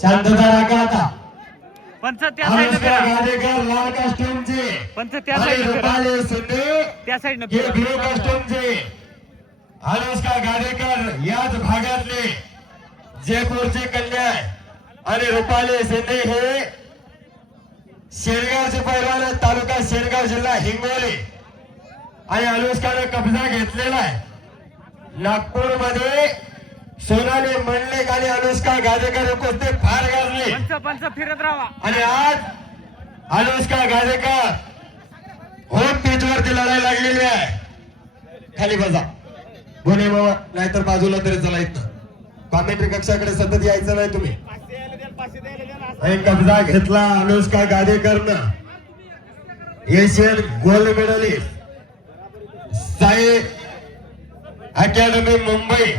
शांतता राखा आता. पंच त्या साइडने फिरा. गाडेकर लाल कस्टमचे पंच त्या साइडने फिरा. रुपाली शिंदे त्या साइडने हे फिरा. ब्लू कस्टमचे अनुष्का गाडेकर याच भागातले जयपूरचे कन्या आहे. आणि रुपाली शिंदे हे शेरगावचे पैलवान आहेत, तालुका शेरगाव जिल्हा हिंगोली. आणि अनुष्काने कब्जा घेतलेला आहे. नागपूर मध्ये सोनाली मंडलिक आणि अनुष्का गाडेकर कुस्ती फार गाजली. पंच पंच फिरत राहा. आणि आज अनुष्का गाडेकर होम पिच वरती लढाई लागलेली आहे. खाली बसा बोने बाबा, नाहीतर बाजूला तरी चला. इथं कॉमेंट्री कक्षाकडे सतत यायचं नाही तुम्ही. एक कब्जा घेतला अनुष्का गाडेकरनं. Asian gold medalist Sai academy Mumbai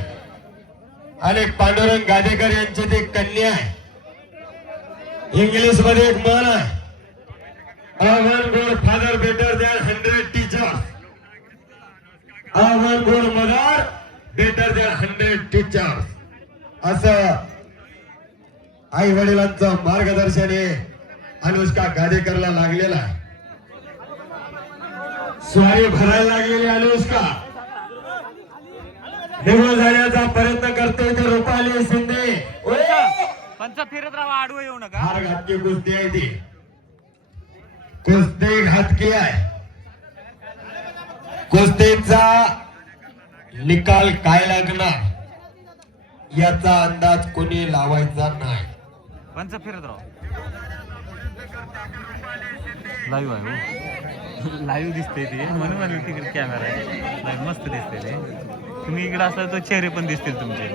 आणि पांडुरंग गाडेकर यांची ती कन्या आहे. इंग्लिश मध्ये एक म्हण आहे, A one good father better than 100 teachers. A one good mother better than 100 teachers. असं आई वडिलांचं मार्गदर्शन हे अनुष्का गाडेकरला लागलेलं आहे. स्वारी भरायला लागलेली अनुष्का निवड जाण्याचा प्रयत्न करते ते रुपाली शिंदे. पंच फिरत राहा, आडवं येऊ नका. हार घातकी कुस्ती आहे ती, कुस्ती घातकी आहे. कुस्तीचा निकाल काय लागणार याचा अंदाज कोणी लावायचा नाही. पंच फिरत राहा. लाईव्ह आहे हो, लाईव्ह दिसते ते म्हणून म्हणून तिकडे कॅमेरा आहे. लाईव्ह मस्त दिसते ते. तुम्ही इकडे असला तर चेहरे पण दिसतील तुमचे.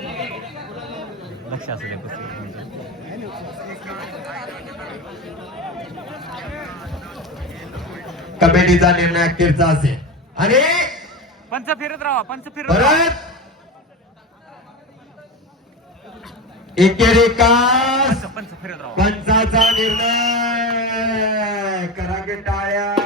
लक्ष असू दे तुमचं. कमिटीचा निर्णय अखेरचा असेल. आणि पंच फिरत राहा. पंच फिरत राहा. परत एकेरी का पंच फिरत राहा. पंचाचा निर्णय करा की टाळ्या.